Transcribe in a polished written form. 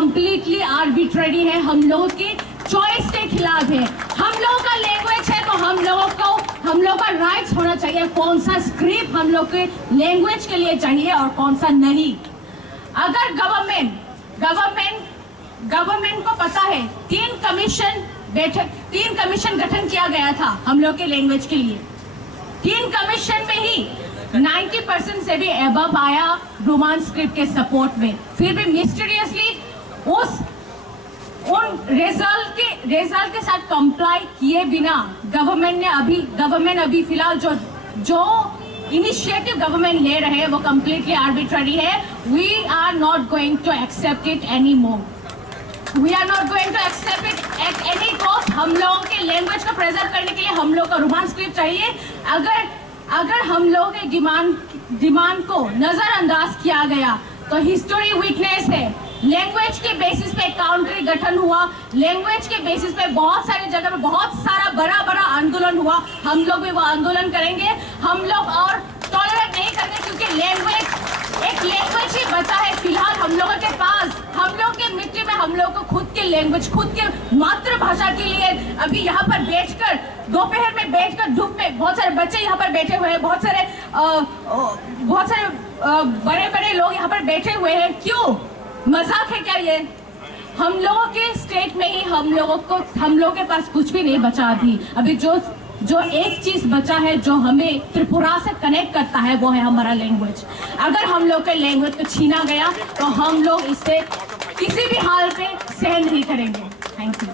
Completely arbitrary है, हम लोगों की चॉइस के खिलाफ है। हम लोगों का लैंग्वेज है तो हम लोगों का राइट्स होना चाहिए, कौन सा स्क्रिप्ट हम लोग के लैंग्वेज के लिए चाहिए और कौन सा नहीं। अगर गवर्नमेंट को पता है 3 कमीशन गठन किया गया था हम लोग के लैंग्वेज के लिए, 3 कमीशन में ही 90% से भी एबव आया रोमान स्क्रिप्ट के सपोर्ट में, फिर भी मिस्टीरियसली उन रिजल्ट के साथ कंप्लाई किए बिना गवर्नमेंट अभी फिलहाल जो इनिशिएटिव गवर्नमेंट ले रहे हैं वो कंप्लीटली आर्बिट्ररी है। We are not going to accept it any more, we are not going to accept it at any cost. हम लोगों के लैंग्वेज को प्रिजर्व करने के लिए हम लोग का रोमान स्क्रिप्ट चाहिए। अगर हम लोगों के डिमांड को नजरअंदाज किया गया तो हिस्टोरी विटनेस है, लैंग्वेज के बेसिस पे काउंट्री गठन हुआ, लैंग्वेज के बेसिस पे बहुत सारी जगह पे बहुत सारा बड़ा आंदोलन हुआ। हम लोग भी वो आंदोलन करेंगे, हम लोग और टॉलरेट नहीं करेंगे, क्योंकि एक लैंग्वेज ही बचा है फिलहाल हम लोगों के पास। हम लोग के मिट्टी में हम लोग को खुद के लैंग्वेज, खुद के मातृभाषा के लिए अभी यहाँ पर बैठकर दोपहर में बैठकर धूप में बहुत सारे बच्चे यहाँ पर बैठे हुए हैं, बहुत सारे बड़े लोग यहाँ पर बैठे हुए हैं। क्यों? मजाक है क्या ये? हम लोगों के स्टेट में ही हम लोगों के पास कुछ भी नहीं बचा अभी जो एक चीज बचा है जो हमें त्रिपुरा से कनेक्ट करता है वो है हमारा लैंग्वेज। अगर हम लोग के लैंग्वेज को छीना गया तो हम लोग इसे किसी भी हाल पे सहन नहीं करेंगे। Thank you.